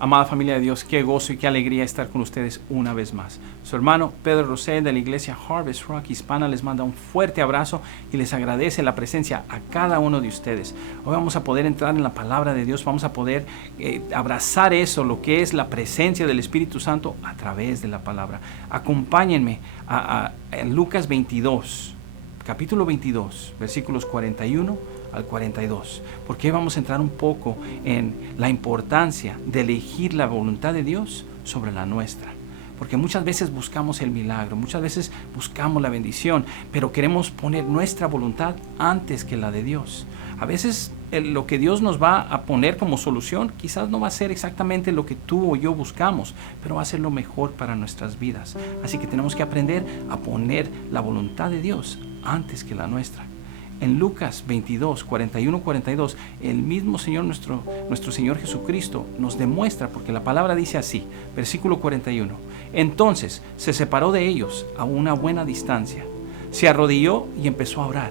Amada familia de Dios, qué gozo y qué alegría estar con ustedes una vez más. Su hermano Pedro Rosell de la iglesia Harvest Rock Hispana les manda un fuerte abrazo y les agradece la presencia a cada uno de ustedes. Hoy vamos a poder entrar en la palabra de Dios, vamos a poder abrazar eso, lo que es la presencia del Espíritu Santo a través de la palabra. Acompáñenme a Lucas 22, capítulo 22, versículos 41 al 42, porque vamos a entrar un poco en la importancia de elegir la voluntad de Dios sobre la nuestra, porque muchas veces buscamos el milagro, muchas veces buscamos la bendición, pero queremos poner nuestra voluntad antes que la de Dios. A veces lo que Dios nos va a poner como solución quizás no va a ser exactamente lo que tú o yo buscamos, pero va a ser lo mejor para nuestras vidas. Así que tenemos que aprender a poner la voluntad de Dios antes que la nuestra. En Lucas 22, 41, 42, el mismo Señor, nuestro Señor Jesucristo, nos demuestra, porque la palabra dice así, versículo 41. Entonces se separó de ellos a una buena distancia, se arrodilló y empezó a orar.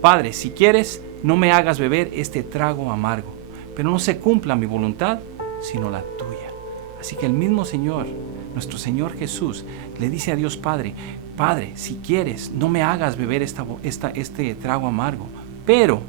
Padre, si quieres, no me hagas beber este trago amargo, pero no se cumpla mi voluntad, sino la tuya. Así que el mismo Señor, nuestro Señor Jesús, le dice a Dios Padre, Padre, si quieres, no me hagas beber este trago amargo, pero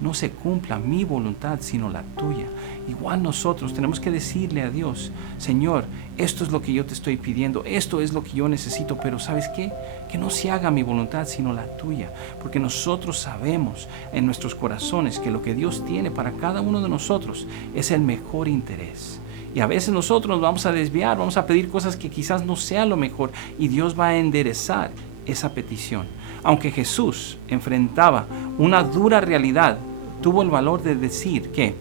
no se cumpla mi voluntad, sino la tuya. Igual nosotros tenemos que decirle a Dios, Señor, esto es lo que yo te estoy pidiendo, esto es lo que yo necesito, pero ¿sabes qué? Que no se haga mi voluntad, sino la tuya, porque nosotros sabemos en nuestros corazones que lo que Dios tiene para cada uno de nosotros es el mejor interés. Y a veces nosotros nos vamos a desviar, vamos a pedir cosas que quizás no sea lo mejor, y Dios va a enderezar esa petición. Aunque Jesús enfrentaba una dura realidad, tuvo el valor de decir que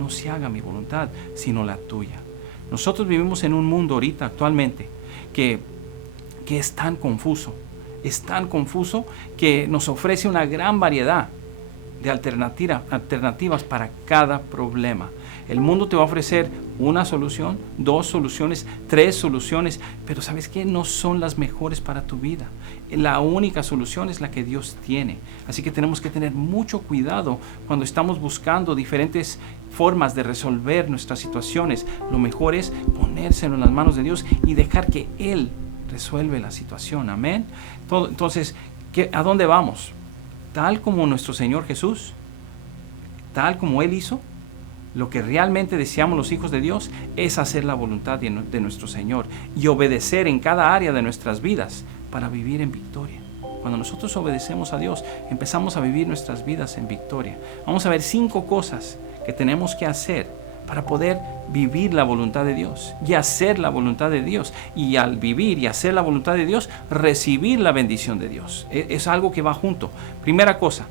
no se haga mi voluntad, sino la tuya. Nosotros vivimos en un mundo ahorita actualmente que es tan confuso que nos ofrece una gran variedad de alternativas para cada problema. El mundo te va a ofrecer una solución, 2 soluciones, 3 soluciones, pero ¿sabes qué? No son las mejores para tu vida. La única solución es la que Dios tiene. Así que tenemos que tener mucho cuidado cuando estamos buscando diferentes formas de resolver nuestras situaciones. Lo mejor es ponérselo en las manos de Dios y dejar que Él resuelve la situación. Amén. Entonces, ¿a dónde vamos? Tal como nuestro Señor Jesús, tal como Él hizo. Lo que realmente deseamos los hijos de Dios es hacer la voluntad de nuestro Señor y obedecer en cada área de nuestras vidas para vivir en victoria. Cuando nosotros obedecemos a Dios, empezamos a vivir nuestras vidas en victoria. Vamos a ver 5 cosas que tenemos que hacer para poder vivir la voluntad de Dios y hacer la voluntad de Dios. Y al vivir y hacer la voluntad de Dios, recibir la bendición de Dios. Es algo que va junto. Primera cosa,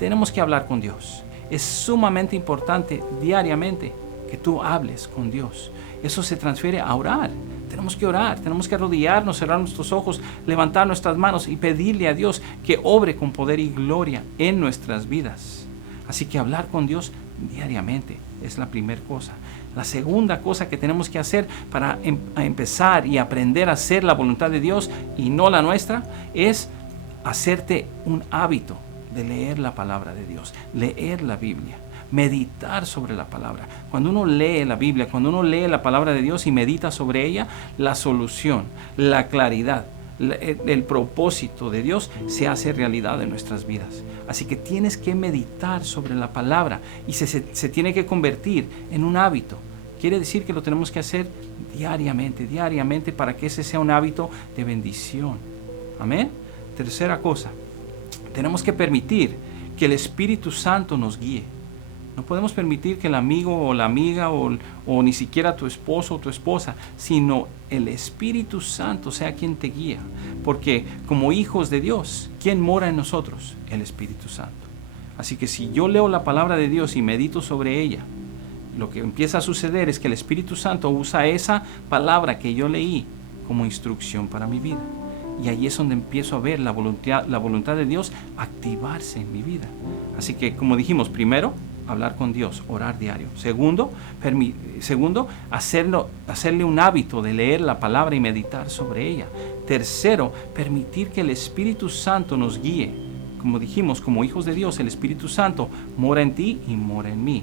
tenemos que hablar con Dios. Es sumamente importante diariamente que tú hables con Dios. Eso se transfiere a orar. Tenemos que orar, tenemos que arrodillarnos, cerrar nuestros ojos, levantar nuestras manos y pedirle a Dios que obre con poder y gloria en nuestras vidas. Así que hablar con Dios diariamente es la primera cosa. La segunda cosa que tenemos que hacer para empezar y aprender a hacer la voluntad de Dios y no la nuestra es hacerte un hábito de leer la palabra de Dios, leer la Biblia, meditar sobre la palabra. Cuando uno lee la Biblia, cuando uno lee la palabra de Dios y medita sobre ella, la solución, la claridad, el propósito de Dios se hace realidad en nuestras vidas. Así que tienes que meditar sobre la palabra y se tiene que convertir en un hábito. Quiere decir que lo tenemos que hacer diariamente para que ese sea un hábito de bendición. Amén. Tercera cosa, tenemos que permitir que el Espíritu Santo nos guíe. No podemos permitir que el amigo o la amiga o ni siquiera tu esposo o tu esposa, sino el Espíritu Santo sea quien te guía. Porque como hijos de Dios, ¿quién mora en nosotros? El Espíritu Santo. Así que si yo leo la palabra de Dios y medito sobre ella, lo que empieza a suceder es que el Espíritu Santo usa esa palabra que yo leí como instrucción para mi vida. Y ahí es donde empiezo a ver la voluntad de Dios activarse en mi vida. Así que, como dijimos, primero, hablar con Dios, orar diario. Segundo, hacerle un hábito de leer la palabra y meditar sobre ella. Tercero, permitir que el Espíritu Santo nos guíe. Como dijimos, como hijos de Dios, el Espíritu Santo mora en ti y mora en mí.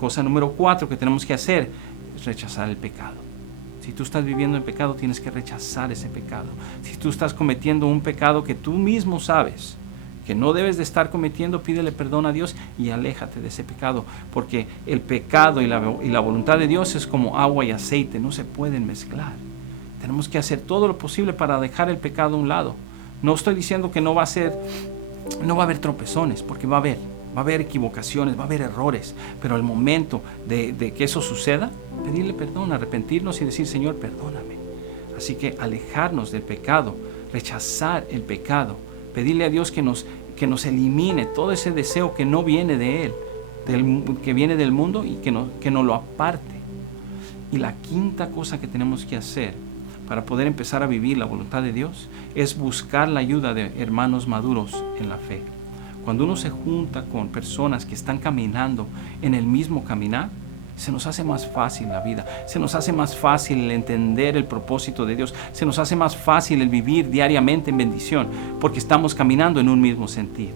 Cosa número 4 que tenemos que hacer es rechazar el pecado. Si tú estás viviendo en pecado, tienes que rechazar ese pecado. Si tú estás cometiendo un pecado que tú mismo sabes que no debes de estar cometiendo, pídele perdón a Dios y aléjate de ese pecado, porque el pecado y la voluntad de Dios es como agua y aceite, no se pueden mezclar. Tenemos que hacer todo lo posible para dejar el pecado a un lado. No estoy diciendo que no va a haber tropezones, porque va a haber equivocaciones, va a haber errores, pero al momento de que eso suceda, pedirle perdón, arrepentirnos y decir, Señor, perdóname. Así que alejarnos del pecado, rechazar el pecado, pedirle a Dios que nos elimine todo ese deseo que no viene de Él, que viene del mundo y que no lo aparte. Y la quinta cosa que tenemos que hacer para poder empezar a vivir la voluntad de Dios es buscar la ayuda de hermanos maduros en la fe. Cuando uno se junta con personas que están caminando en el mismo caminar, se nos hace más fácil la vida, se nos hace más fácil el entender el propósito de Dios, se nos hace más fácil el vivir diariamente en bendición, porque estamos caminando en un mismo sentido.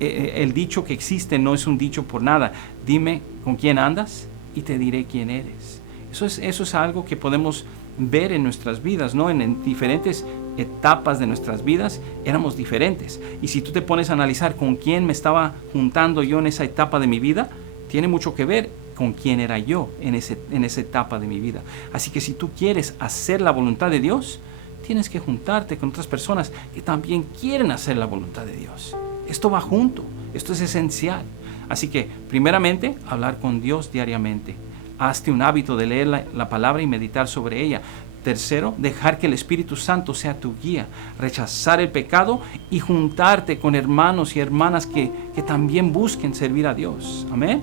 El dicho que existe no es un dicho por nada. Dime con quién andas y te diré quién eres. Eso es algo que podemos ver en nuestras vidas, ¿no? En diferentes etapas de nuestras vidas éramos diferentes. Y si tú te pones a analizar con quién me estaba juntando yo en esa etapa de mi vida, tiene mucho que ver con quién era yo en esa etapa de mi vida. Así que si tú quieres hacer la voluntad de Dios, tienes que juntarte con otras personas que también quieren hacer la voluntad de Dios. Esto va junto, esto es esencial. Así que, primeramente, hablar con Dios diariamente. Hazte un hábito de leer la palabra y meditar sobre ella. Tercero, dejar que el Espíritu Santo sea tu guía, rechazar el pecado y juntarte con hermanos y hermanas que también busquen servir a Dios. Amén.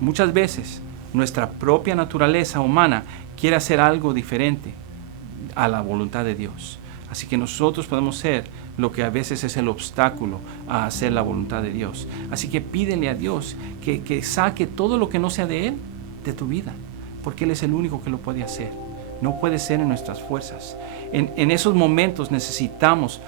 Muchas veces nuestra propia naturaleza humana quiere hacer algo diferente a la voluntad de Dios. Así que nosotros podemos ser lo que a veces es el obstáculo a hacer la voluntad de Dios. Así que pídele a Dios que saque todo lo que no sea de Él de tu vida, porque Él es el único que lo puede hacer. No puede ser en nuestras fuerzas. En esos momentos necesitamos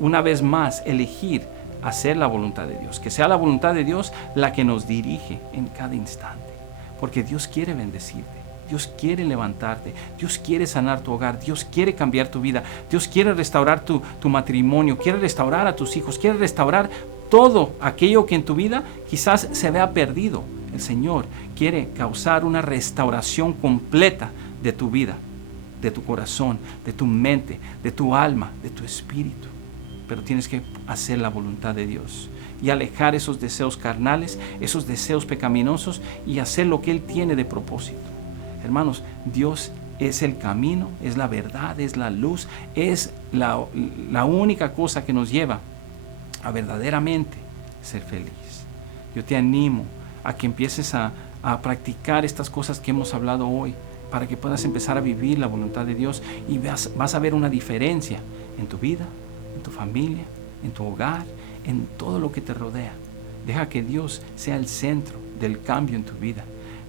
una vez más elegir hacer la voluntad de Dios, que sea la voluntad de Dios la que nos dirige en cada instante, porque Dios quiere bendecirte, Dios quiere levantarte, Dios quiere sanar tu hogar, Dios quiere cambiar tu vida, Dios quiere restaurar tu matrimonio, quiere restaurar a tus hijos, quiere restaurar todo aquello que en tu vida quizás se vea perdido. El Señor quiere causar una restauración completa de tu vida, de tu corazón, de tu mente, de tu alma, de tu espíritu. Pero tienes que hacer la voluntad de Dios y alejar esos deseos carnales, esos deseos pecaminosos y hacer lo que Él tiene de propósito. Hermanos, Dios es el camino, es la verdad, es la luz, es la única cosa que nos lleva a verdaderamente ser feliz. Yo te animo a que empieces a practicar estas cosas que hemos hablado hoy, para que puedas empezar a vivir la voluntad de Dios y vas a ver una diferencia en tu vida, en tu familia, en tu hogar, en todo lo que te rodea. Deja que Dios sea el centro del cambio en tu vida.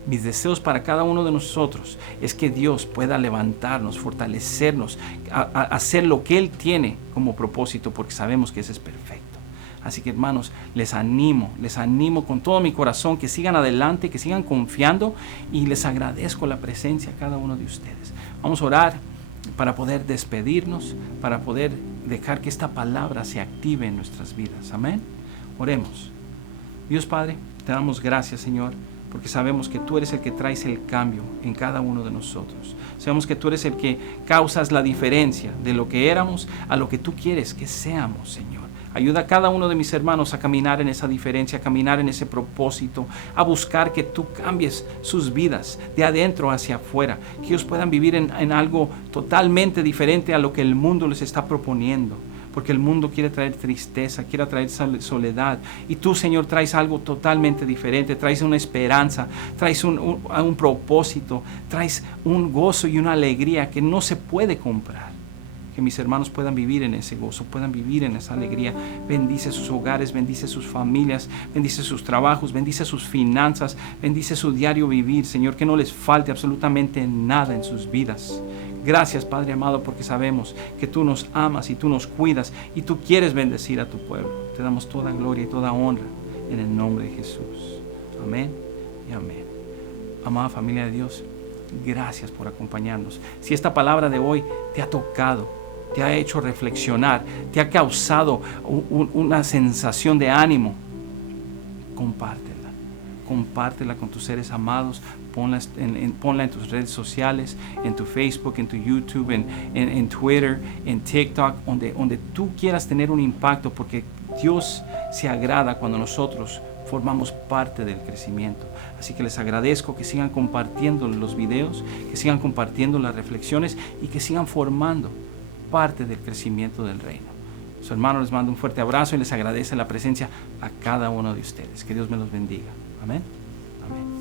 Mis deseos para cada uno de nosotros es que Dios pueda levantarnos, fortalecernos, a hacer lo que Él tiene como propósito, porque sabemos que ese es perfecto. Así que, hermanos, les animo con todo mi corazón que sigan adelante, que sigan confiando, y les agradezco la presencia a cada uno de ustedes. Vamos a orar para poder despedirnos, para poder dejar que esta palabra se active en nuestras vidas. Amén. Oremos. Dios Padre, te damos gracias, Señor, porque sabemos que tú eres el que traes el cambio en cada uno de nosotros. Sabemos que tú eres el que causas la diferencia de lo que éramos a lo que tú quieres que seamos, Señor. Ayuda a cada uno de mis hermanos a caminar en esa diferencia, a caminar en ese propósito, a buscar que tú cambies sus vidas de adentro hacia afuera, que ellos puedan vivir en algo totalmente diferente a lo que el mundo les está proponiendo. Porque el mundo quiere traer tristeza, quiere traer soledad. Y tú, Señor, traes algo totalmente diferente. Traes una esperanza, traes un propósito, traes un gozo y una alegría que no se puede comprar. Que mis hermanos puedan vivir en ese gozo, puedan vivir en esa alegría. Bendice sus hogares, bendice sus familias, bendice sus trabajos, bendice sus finanzas, bendice su diario vivir, Señor, que no les falte absolutamente nada en sus vidas. Gracias, Padre amado, porque sabemos que tú nos amas y tú nos cuidas y tú quieres bendecir a tu pueblo. Te damos toda gloria y toda honra en el nombre de Jesús. Amén y amén. Amada familia de Dios, gracias por acompañarnos. Si esta palabra de hoy te ha tocado, te ha hecho reflexionar, te ha causado una sensación de ánimo, compártela con tus seres amados, ponla en tus redes sociales, en tu Facebook, en tu YouTube, en Twitter, en TikTok, donde tú quieras tener un impacto, porque Dios se agrada cuando nosotros formamos parte del crecimiento. Así que les agradezco que sigan compartiendo los videos, que sigan compartiendo las reflexiones y que sigan formando parte del crecimiento del reino. Su hermano les manda un fuerte abrazo y les agradece la presencia a cada uno de ustedes. Que Dios me los bendiga. Amén. Amén.